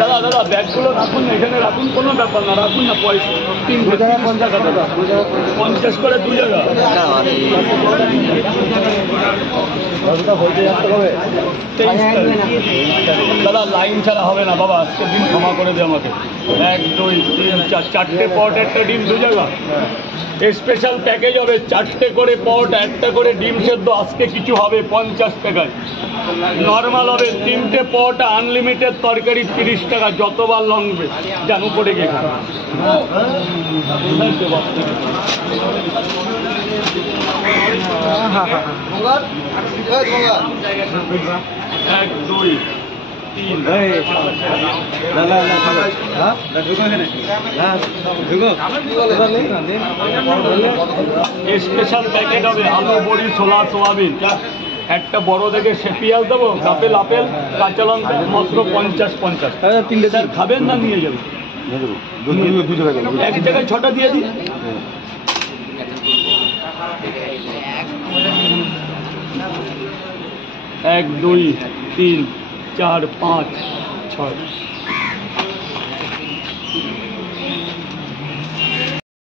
দাদা দাদা ব্যাগগুলো রাখুন না, এখানে রাখুন, কোনো ব্যাপার না, রাখুন না, পয়সা 50 করে 2 জায়গা। দাদা লাইন ছাড়া হবে না বাবা, আজকে দিন ক্ষমা করে দে আমাকে। 1 2 3 4, 4টে পট, একটা ডিম 2 জায়গা। স্পেশাল প্যাকেজ হবে, 4টে করে পট, 1টা করে ডিম সেদ্ধ। আজকে কিছু হবে 50 টাকায়। নর্মাল হবে 3টে পট, আনলিমিটেড তরকারি 30 টাকা, যতবার লঙ্গবে জানু পড়ে গিয়ে। 1 2 3 স্পেশাল প্যাকেট হবে, আলু বড়ি ছোলা সোয়াবিন। একটা বড় দেখে সে পেঁয়াজ দেবো, আপেল আপেল, কাঁচা লঙ্কা, মাত্র 50। স্যার খাবেন না নিয়ে যাবেন? এক জায়গায় 6টা দিয়ে দিই। 1 2 3 4 5 6